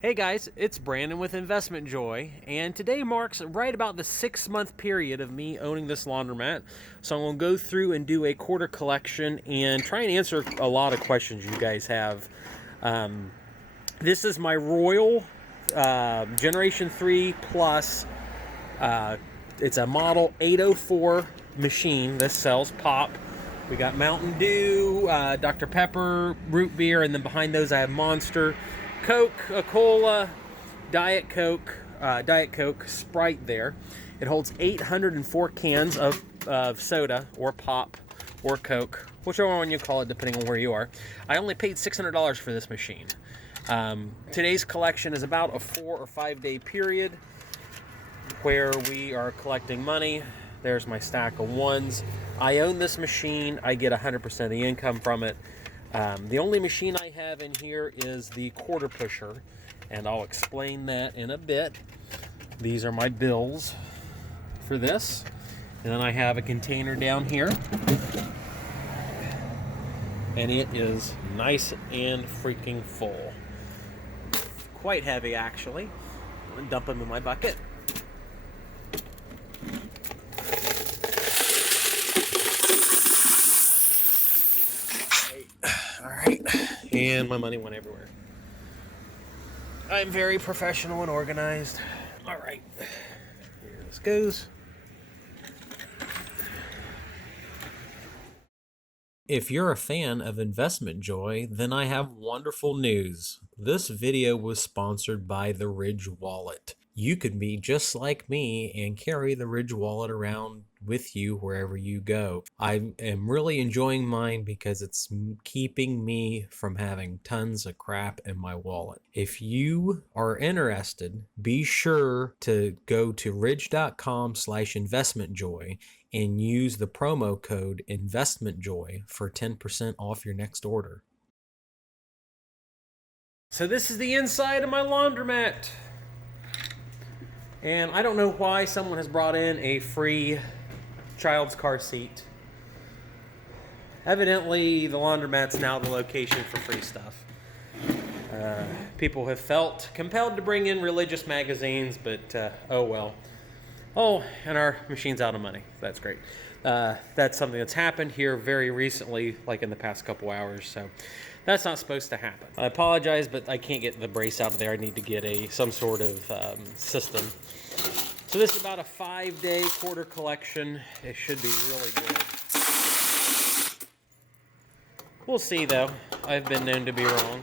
Hey guys, it's Brandon with Investment Joy, and today marks right about the 6-month period of me owning this laundromat. So I'm going to go through and do a quarter collection and try and answer a lot of questions you guys have. This is my Royal Generation 3 Plus. It's a model 804 machine. This sells pop. We got Mountain Dew, Dr. Pepper, root beer, and then behind those I have Monster, Coke, a Cola, Diet Coke, Sprite there. It holds 804 cans of soda or pop or Coke, whichever one you call it depending on where you are. I only paid $600 for this machine. Today's collection is about a 4 or 5 day period where we are collecting money. There's my stack of ones. I own this machine. I get 100% of the income from it. The only machine I have in here is the quarter pusher, and I'll explain that in a bit. These are my bills for this, and then I have a container down here, and it is nice and freaking full. Quite heavy, actually. I'm gonna dump them in my bucket. And my money went everywhere. I'm very professional and organized. All right, here this goes. If you're a fan of Investment Joy, then I have wonderful news. This video was sponsored by the Ridge Wallet. You could be just like me and carry the Ridge Wallet around with you wherever you go. I am really enjoying mine because it's keeping me from having tons of crap in my wallet. If you are interested, be sure to go to ridge.com/investmentjoy and use the promo code investmentjoy for 10% off your next order. So this is the inside of my laundromat. And I don't know why someone has brought in a free child's car seat. Evidently, the laundromat's now the location for free stuff. People have felt compelled to bring in religious magazines, but oh well. Oh, and our machine's out of money. That's great. That's something that's happened here very recently, like in the past couple hours, so that's not supposed to happen. I apologize, but I can't get the brace out of there. I need to get some sort of system. So this is about a 5-day quarter collection. It should be really good. We'll see though. I've been known to be wrong.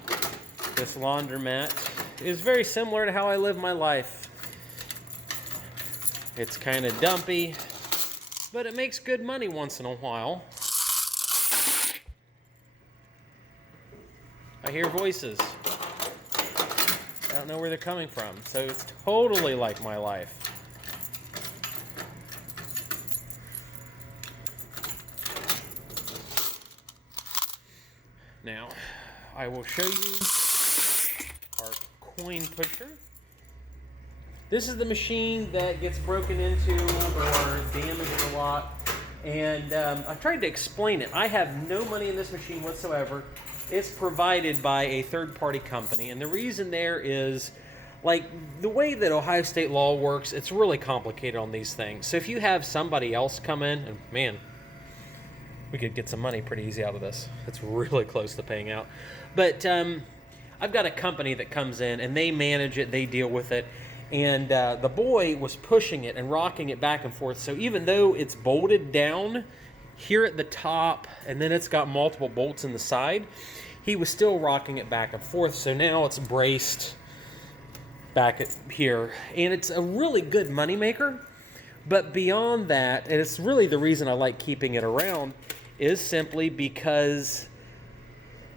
This laundromat is very similar to how I live my life. It's kind of dumpy, but it makes good money once in a while. I hear voices. I don't know where they're coming from, so it's totally like my life. Now, I will show you our coin pusher. This is the machine that gets broken into or damaged a lot, and I've tried to explain it. I have no money in this machine whatsoever. It's provided by a third-party company, and the reason there is, like, the way that Ohio State law works, it's really complicated on these things. So if you have somebody else come in, and man, we could get some money pretty easy out of this. It's really close to paying out. But I've got a company that comes in, and they manage it, they deal with it, and the boy was pushing it and rocking it back and forth. So even though it's bolted down here at the top, and then it's got multiple bolts in the side, he was still rocking it back and forth. So now it's braced back at here, and it's a really good moneymaker. But beyond that, and it's really the reason I like keeping it around, is simply because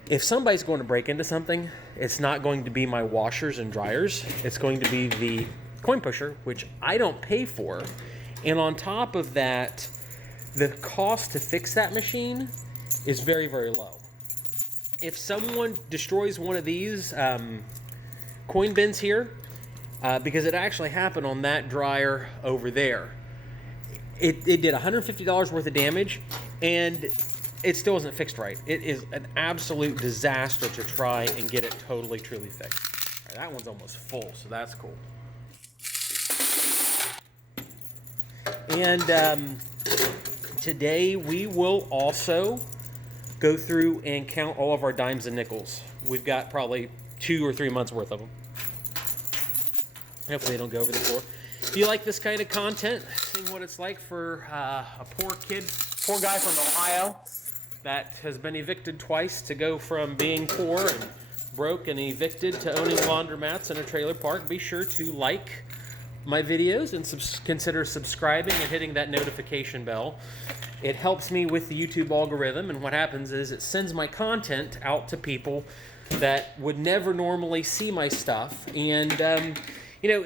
if somebody's going to break into something, it's not going to be my washers and dryers. It's going to be the coin pusher, which I don't pay for. And on top of that, the cost to fix that machine is very, very low. If someone destroys one of these coin bins here, because it actually happened on that dryer over there, it did $150 worth of damage, and it still isn't fixed right. It is an absolute disaster to try and get it totally, truly fixed. All right, that one's almost full, so that's cool. And today we will also go through and count all of our dimes and nickels. We've got probably 2 or 3 months worth of them. Hopefully they don't go over the floor. If you like this kind of content, seeing what it's like for a poor guy from Ohio that has been evicted twice to go from being poor and broke and evicted to owning laundromats in a trailer park, be sure to like my videos and consider subscribing and hitting that notification bell. It helps me with the YouTube algorithm, and what happens is it sends my content out to people that would never normally see my stuff. And you know,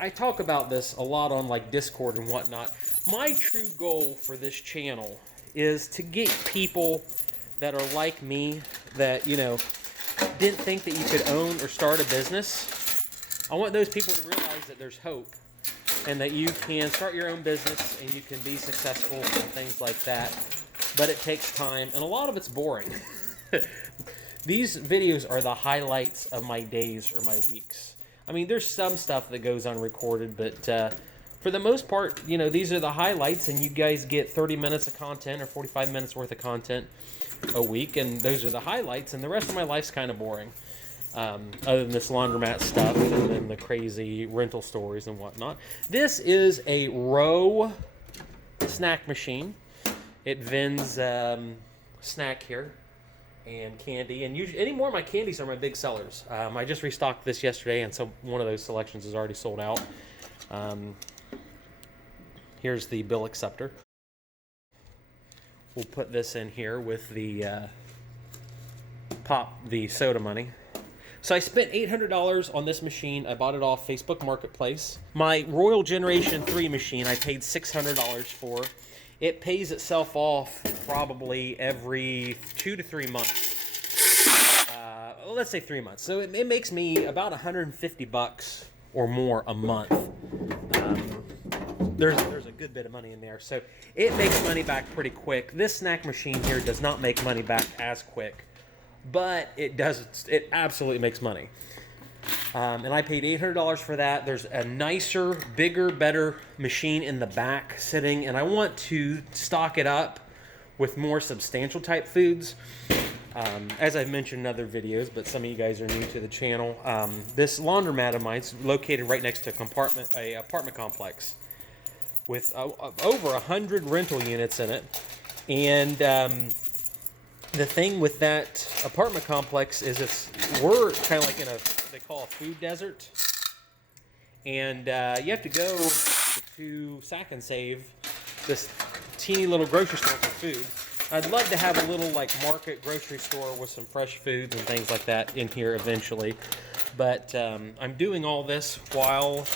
I talk about this a lot on like Discord and whatnot. My true goal for this channel is to get people that are like me, that, you know, didn't think that you could own or start a business. I want those people to realize that there's hope and that you can start your own business and you can be successful and things like that. But it takes time, and a lot of it's boring. These videos are the highlights of my days or my weeks. I mean, there's some stuff that goes unrecorded, but for the most part, you know, these are the highlights, and you guys get 30 minutes of content or 45 minutes worth of content a week, and those are the highlights, and the rest of my life's kind of boring. Other than this laundromat stuff and then the crazy rental stories and whatnot. This is a row snack machine. It vends snack here and candy, and usually any more of my candies are my big sellers. I just restocked this yesterday, and so one of those selections is already sold out. Here's the bill acceptor. We'll put this in here with the the soda money. So I spent $800 on this machine. I bought it off Facebook Marketplace. My Royal Generation 3 machine I paid $600 for. It pays itself off probably every 2 to 3 months. Let's say 3 months. So it makes me about $150 or more a month. There's a good bit of money in there. So it makes money back pretty quick. This snack machine here does not make money back as quick, but it absolutely makes money. And I paid $800 for that. There's a nicer, bigger, better machine in the back sitting, and I want to stock it up with more substantial type foods. As I've mentioned in other videos, but some of you guys are new to the channel, this laundromat of mine is located right next to a apartment complex with over 100 rental units in it. And the thing with that apartment complex is we're kind of like in they call a food desert. And you have to go to Sack and Save, this teeny little grocery store for food. I'd love to have a little like market grocery store with some fresh foods and things like that in here eventually. But I'm doing all this while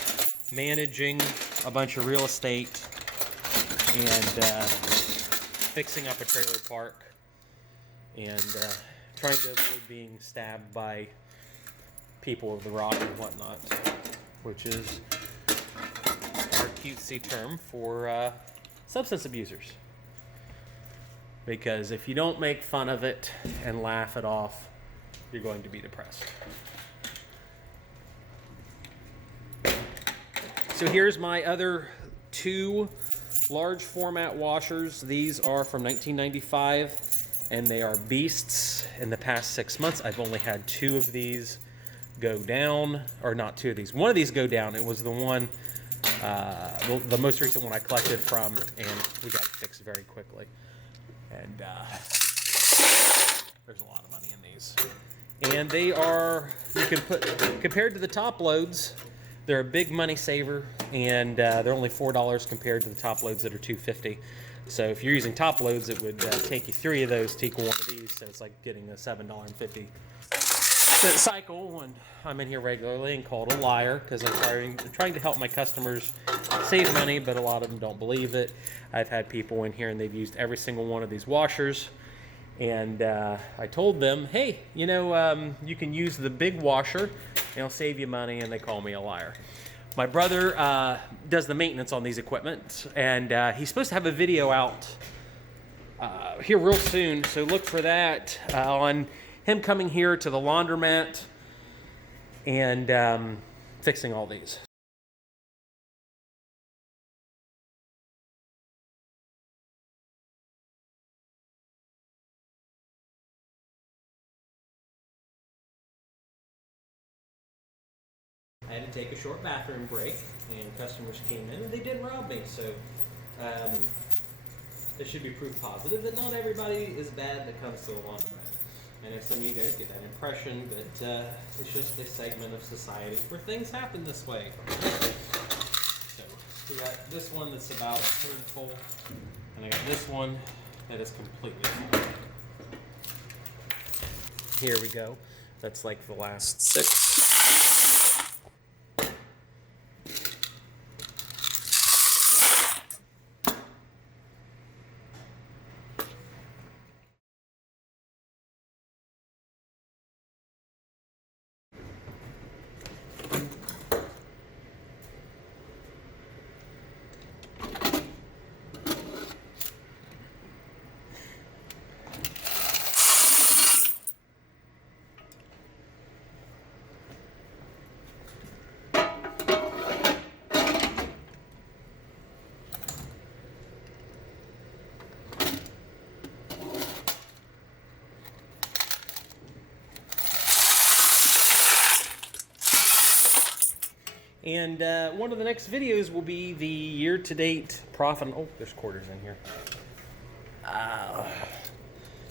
managing a bunch of real estate and fixing up a trailer park and trying to avoid being stabbed by people of the rock and whatnot, which is our cutesy term for substance abusers. Because if you don't make fun of it and laugh it off, you're going to be depressed. So here's my other 2 large format washers. These are from 1995, and they are beasts. In the past 6 months, I've only had 2 of these go down, or not 2 of these. One of these go down. It was the one, the most recent one I collected from, and we got it fixed very quickly. And there's a lot of money in these. And they are, you can put, compared to the top loads, they're a big money saver, and they're only $4 compared to the top loads that are $2.50. So if you're using top loads, it would take you 3 of those to equal one of these. So it's like getting a $7.50 cycle when I'm in here regularly and called a liar because I'm trying to help my customers save money, but a lot of them don't believe it. I've had people in here and they've used every single one of these washers, and I told them, hey, you know, you can use the big washer and it'll save you money, and they call me a liar. My brother does the maintenance on these equipment, and he's supposed to have a video out here real soon, so look for that on him coming here to the laundromat and fixing all these. I had to take a short bathroom break, and customers came in, and they didn't rob me, so it should be proof positive that not everybody is bad that comes to a laundromat. And if some of you guys get that impression that it's just a segment of society where things happen this way. So we got this one that's about a third full, and I got this one that is completely full. Here we go. That's like the last 6. And one of the next videos will be the year-to-date profit. Oh, there's quarters in here.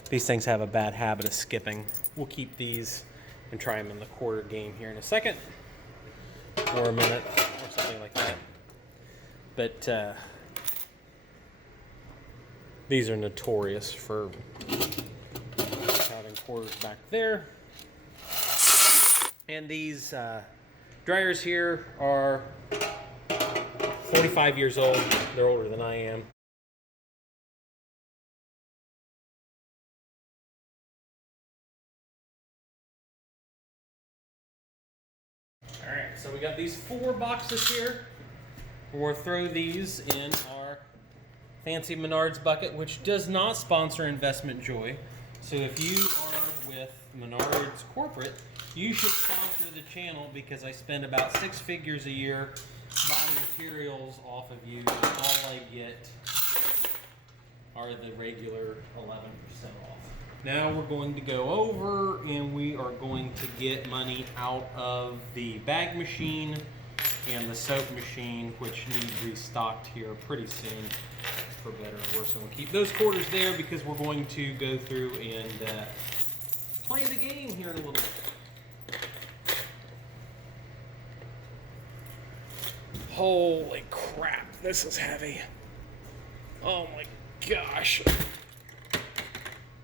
These things have a bad habit of skipping. We'll keep these and try them in the quarter game here in a second, or a minute, or something like that. But these are notorious for having quarters back there. And these dryers here are 45 years old. They're older than I am. All right, so we got these 4 boxes here. We'll throw these in our fancy Menards bucket, which does not sponsor Investment Joy. So if you are with Menards Corporate, you should sponsor the channel, because I spend about 6 figures a year buying materials off of you. All I get are the regular 11% off. Now we're going to go over and we are going to get money out of the bag machine and the soap machine, which need restocked here pretty soon, for better or worse. So we'll keep those quarters there because we're going to go through and play the game here in a little bit. Holy crap, this is heavy. Oh my gosh.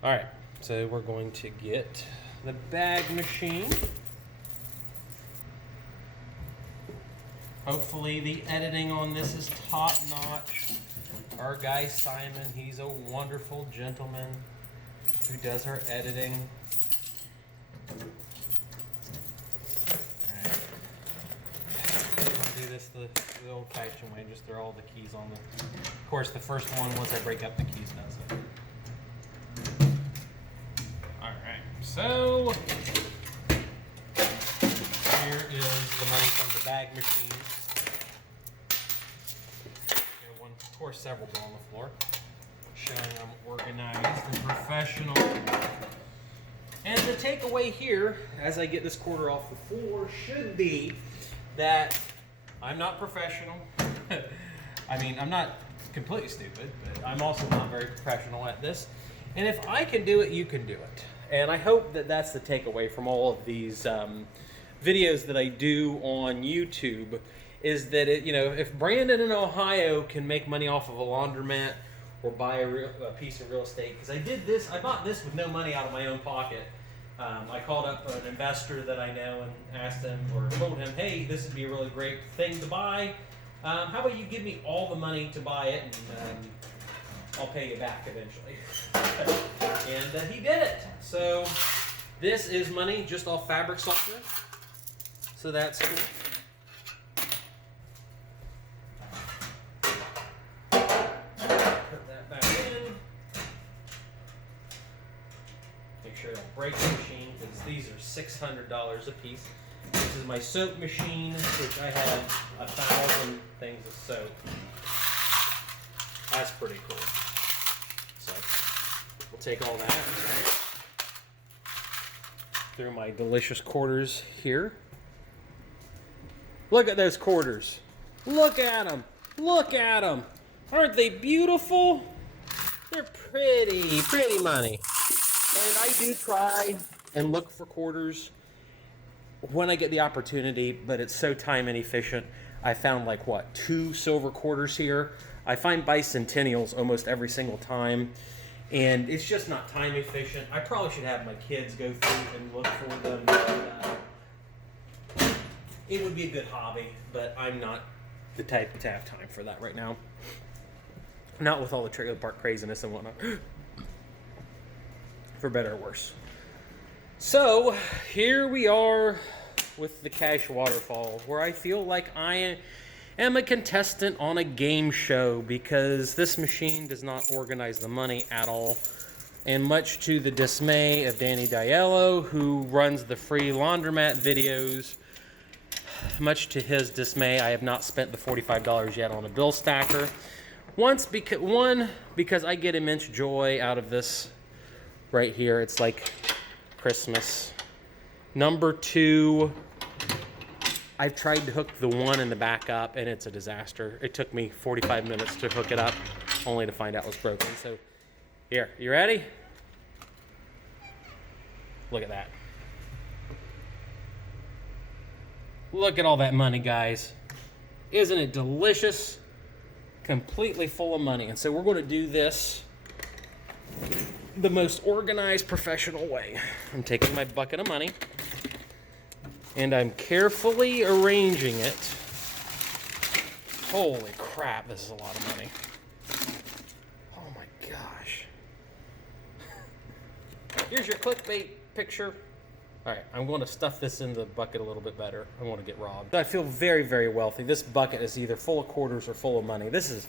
All right, so we're going to get the bag machine. Hopefully the editing on this is top notch. Our guy Simon, he's a wonderful gentleman who does our editing. This the old-fashioned way, just throw all the keys on the. Of course, the first one, once I break up the keys, does it. All right, so here is the money from the bag machine. One, of course, several go on the floor, showing I'm organized and professional. And the takeaway here, as I get this quarter off the floor, should be that I'm not professional. I mean, I'm not completely stupid, but I'm also not very professional at this. And if I can do it, you can do it. And I hope that that's the takeaway from all of these videos that I do on YouTube, is that if Brandon in Ohio can make money off of a laundromat or buy a piece of real estate, because I bought this with no money out of my own pocket. I called up an investor that I know and asked him, or told him, hey, this would be a really great thing to buy. How about you give me all the money to buy it, and I'll pay you back eventually. And he did it. So this is money just off fabric softener. So that's cool. Put that back in. Make sure I don't break the machine, because these are $600 a piece. This is my soap machine, which I have 1,000 things of soap. That's pretty cool. So we'll take all that through my delicious quarters here. Look at those quarters. Look at them. Look at them. Aren't they beautiful? They're pretty money. And I do try and look for quarters when I get the opportunity, but it's so time inefficient. I found like what, 2 silver quarters here. I find bicentennials almost every single time, and it's just not time efficient. I probably should have my kids go through and look for them. It would be a good hobby, but I'm not the type to have time for that right now. Not with all the trailer park craziness and whatnot. For better or worse. So, here we are with the cash waterfall, where I feel like I am a contestant on a game show, because this machine does not organize the money at all. And much to the dismay of Danny Diallo, who runs the free Laundromat videos, much to his dismay, I have not spent the $45 yet on a bill stacker. Because I get immense joy out of this right here. It's like Christmas. Number 2, I've tried to hook the one in the back up, and it's a disaster. It took me 45 minutes to hook it up, only to find out it was broken. So, here, you ready? Look at that. Look at all that money, guys. Isn't it delicious? Completely full of money. And so we're going to do this the most organized, professional way. I'm taking my bucket of money, and I'm carefully arranging it. Holy crap, this is a lot of money. Oh my gosh. Here's your clickbait picture. All right, I'm going to stuff this in the bucket a little bit better. I want to get robbed. I feel very, very wealthy. This bucket is either full of quarters or full of money. This is,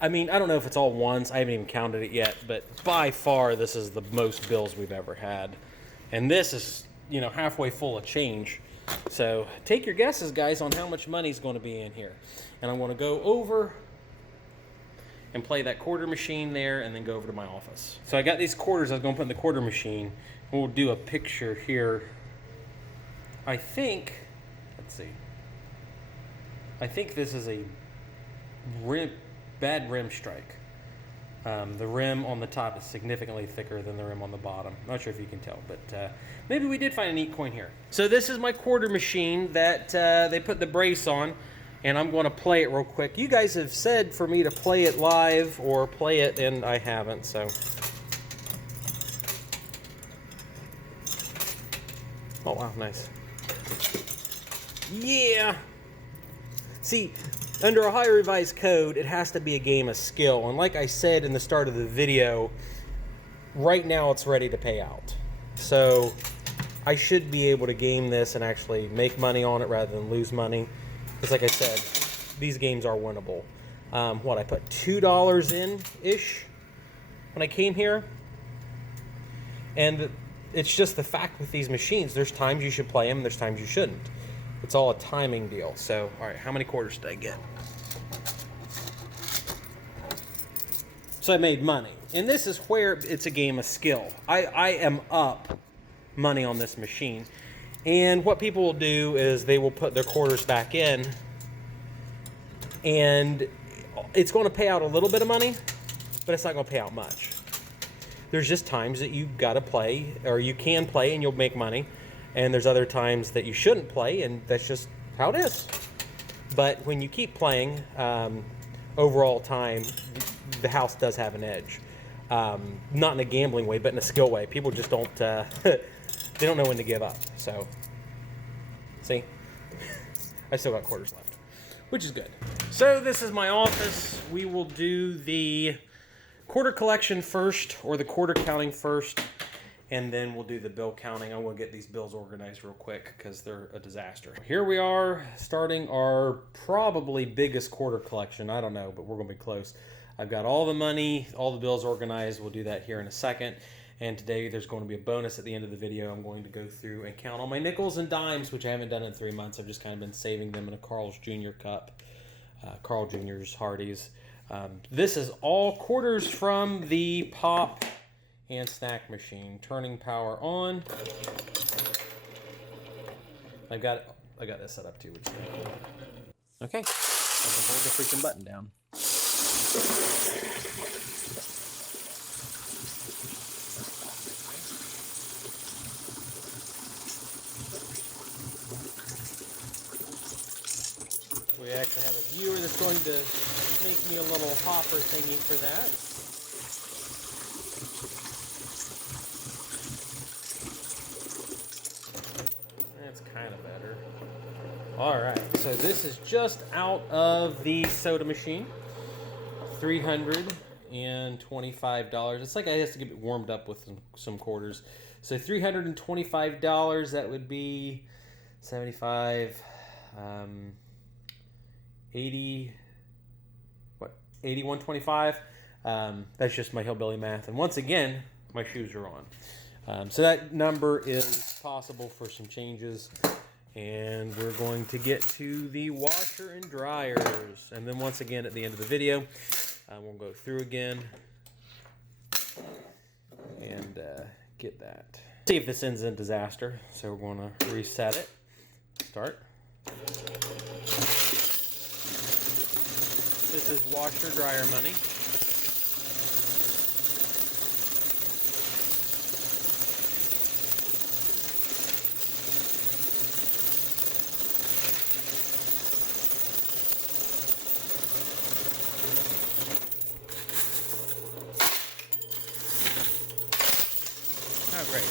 I mean, I don't know if it's all ones. I haven't even counted it yet, but by far this is the most bills we've ever had. And this is, you know, halfway full of change. So take your guesses, guys, on how much money is going to be in here. And I want to go over and play that quarter machine there, and then go over to my office. So I got these quarters I was going to put in the quarter machine. We'll do a picture here. I think, let's see. I think this is a bad rim strike. The rim on the top is significantly thicker than the rim on the bottom. Not sure if you can tell, but maybe we did find a neat coin here. So this is my quarter machine that they put the brace on, and I'm going to play it real quick. You guys have said for me to play it live or play it, and I haven't, so. Oh, wow, nice. Yeah! See, under a high revised code, it has to be a game of skill. And like I said in the start of the video, right now it's ready to pay out. So I should be able to game this and actually make money on it rather than lose money. Because like I said, these games are winnable. I put $2 in-ish when I came here. And it's just the fact with these machines, there's times you should play them, there's times you shouldn't. It's all a timing deal. So, all right, how many quarters did I get? So I made money. And this is where it's a game of skill. I am up money on this machine. And what people will do is they will put their quarters back in, and it's going to pay out a little bit of money, but it's not going to pay out much. There's just times that you got to play, or you can play and you'll make money. And there's other times that you shouldn't play, and that's just how it is. But when you keep playing, overall time, the house does have an edge. Not in a gambling way, but in a skill way. People just don't, they don't know when to give up. So, see? I still got quarters left, which is good. So this is my office. We will do the quarter collection first, or the quarter counting first, and then we'll do the bill counting. I want to get these bills organized real quick because they're a disaster. Here we are, starting our probably biggest quarter collection. I don't know, but we're going to be close. I've got all the money, all the bills organized. We'll do that here in a second. And today there's going to be a bonus at the end of the video. I'm going to go through and count all my nickels and dimes, which I haven't done in 3 months. I've just kind of been saving them in a Carl's Jr. cup, Carl Jr.'s Hardee's. This is all quarters from the pop and snack machine. Turning power on. I got this set up too, which is kind of cool. Okay, I'm gonna hold the freaking button down. We actually have a viewer that's going to make me a little hopper thingy for that. That's kind of better. Alright, so this is just out of the soda machine. $325. It's like I have to get it warmed up with some quarters. So $325, that would be 75, 80, what, 81.25. That's just my hillbilly math. And once again, my shoes are on. So that number is possible for some changes. And we're going to get to the washer and dryers. And then once again at the end of the video, we'll go through again and get that. See if this ends in disaster. So we're going to reset it. Start. This is washer dryer money. Oh, great.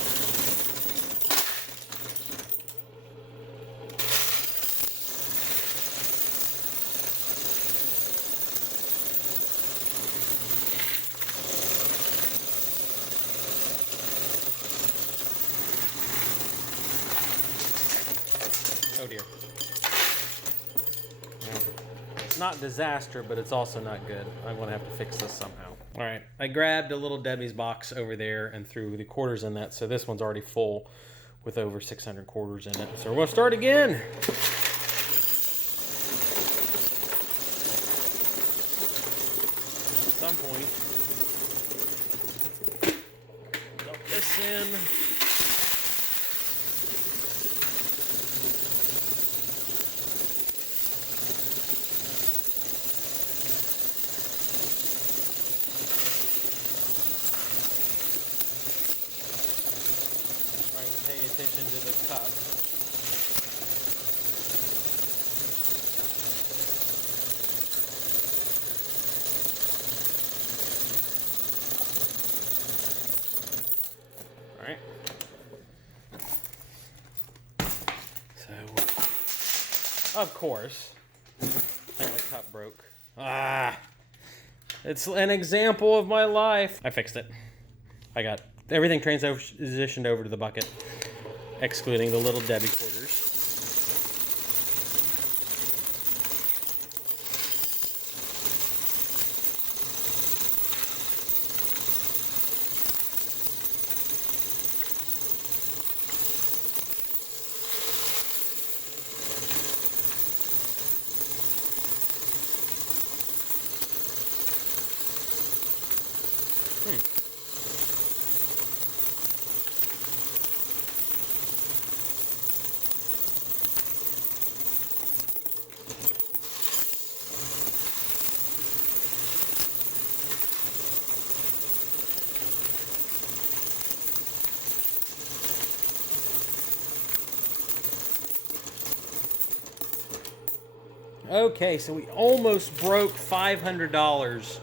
Oh dear. It's not disaster, but it's also not good. I'm going to have to fix this somehow. All right, I grabbed a little Debbie's box over there and threw the quarters in that, so this one's already full with over 600 quarters in it. So we're going to start again. At some point, dump this in. Pay attention to the cup. All right. So, of course, my cup broke. It's an example of my life. I fixed it. I got everything transitioned over to the bucket, excluding the little Debbie quarters. Okay, so we almost broke $500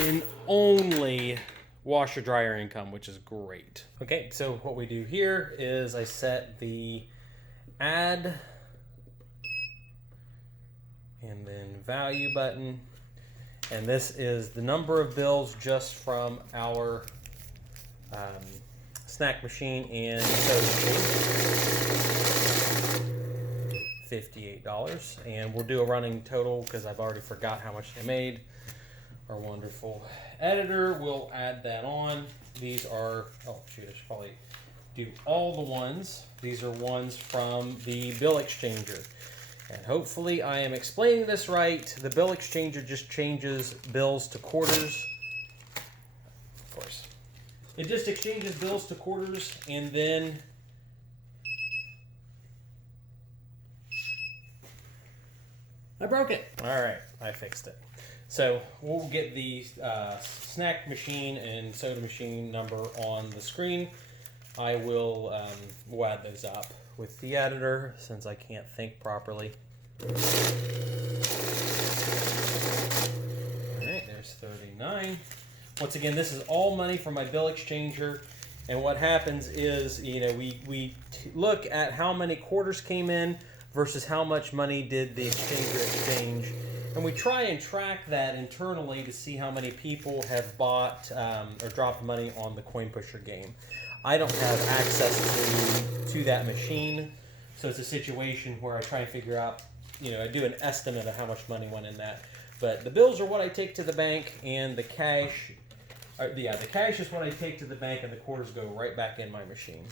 in only washer dryer income, which is great. Okay, so what we do here is I set the add and then value button, and this is the number of bills just from our snack machine and soda machine. $58, and we'll do a running total because I've already forgot how much they made. our wonderful editor. We'll add that on. These are, oh shoot, I should probably do all the ones. These are ones from the bill exchanger. And hopefully I am explaining this right. The bill exchanger just changes bills to quarters. Of course. It just exchanges bills to quarters, and then I broke it. All right, I fixed it. So we'll get the snack machine and soda machine number on the screen. I will we'll add those up with the editor since I can't think properly. All right, there's 39. Once again, this is all money from my bill exchanger. And what happens is, you know, we look at how many quarters came in versus how much money did the exchanger exchange. And we try and track that internally to see how many people have bought or dropped money on the coin pusher game. I don't have access to that machine, so it's a situation where I try and figure out, you know, I do an estimate of how much money went in that. But the bills are what I take to the bank, and the cash, the cash is what I take to the bank, and the quarters go right back in my machine.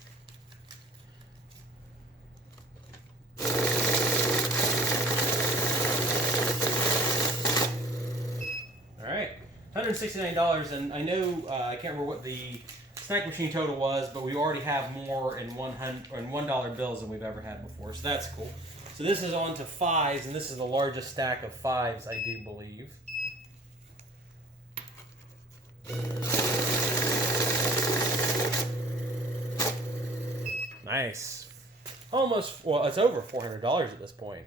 All right, $169, and I know I can't remember what the snack machine total was, but we already have more in $1 bills than we've ever had before, so that's cool. So this is on to fives, and this is the largest stack of fives, I do believe. Nice. Almost, well, it's over $400 at this point.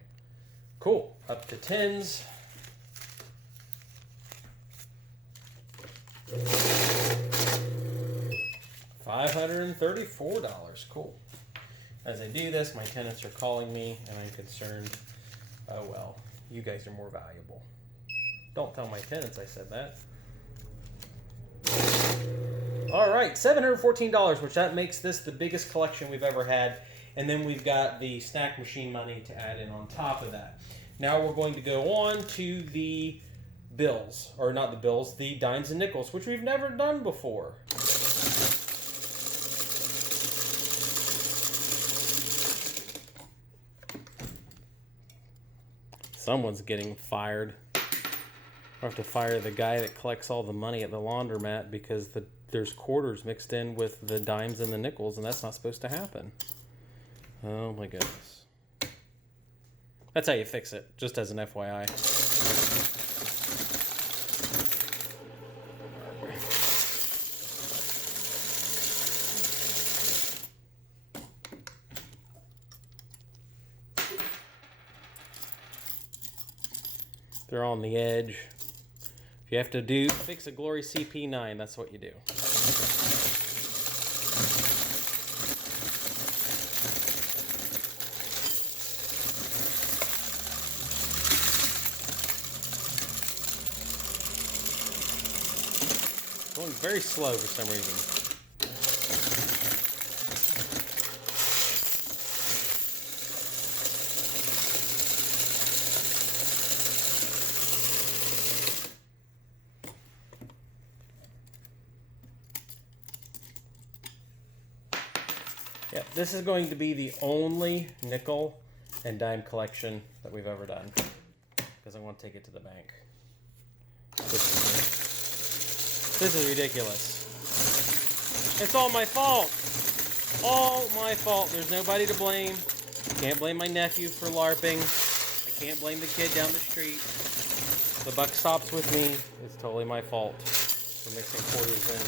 Cool. Up to tens. $534. Cool. As I do this, my tenants are calling me, and I'm concerned. Oh well, you guys are more valuable. Don't tell my tenants I said that. All right, $714, which that makes this the biggest collection we've ever had. And then we've got the snack machine money to add in on top of that. Now we're going to go on to the bills, or not the bills, the dimes and nickels, which we've never done before. Someone's getting fired. I have to fire the guy that collects all the money at the laundromat because there's quarters mixed in with the dimes and the nickels, and that's not supposed to happen. Oh my goodness. That's how you fix it, just as an FYI. They're on the edge. If you have to fix a Glory CP9, that's what you do. Going very slow for some reason. Yeah, this is going to be the only nickel and dime collection that we've ever done because I want to take it to the bank. This is ridiculous. It's all my fault. All my fault. There's nobody to blame. Can't blame my nephew for LARPing. I can't blame the kid down the street. The buck stops with me. It's totally my fault for mixing quarters in.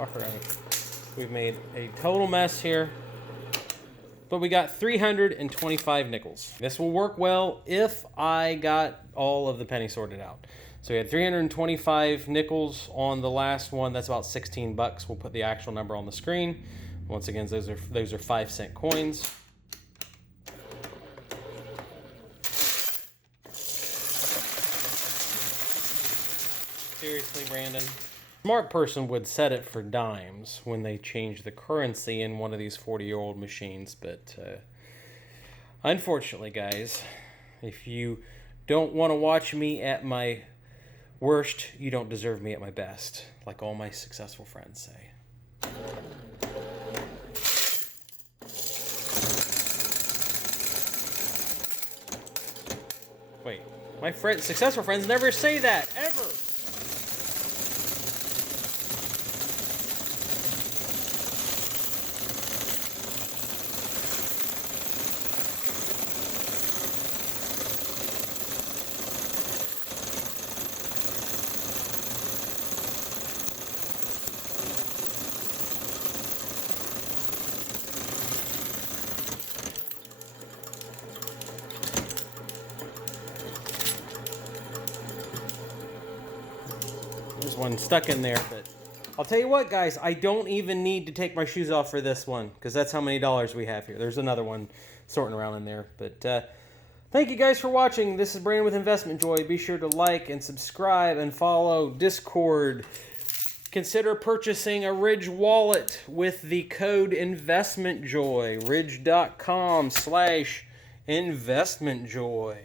Alright, we've made a total mess here, but we got 325 nickels. This will work well if I got all of the pennies sorted out. So we had 325 nickels on the last one. That's about 16 bucks. We'll put the actual number on the screen. Once again, those are 5-cent coins. Seriously, Brandon? Smart person would set it for dimes when they change the currency in one of these 40-year-old machines, but unfortunately, guys, if you don't want to watch me at my worst, you don't deserve me at my best, like all my successful friends say. Wait, my successful friends never say that, ever! There's one stuck in there, but I'll tell you what, guys, I don't even need to take my shoes off for this one, because that's how many dollars we have here. There's another one sorting around in there, but thank you guys for watching. This is Brandon with Investment Joy. Be sure to like and subscribe and follow Discord. Consider purchasing a Ridge wallet with the code InvestmentJoy. Ridge.com/InvestmentJoy.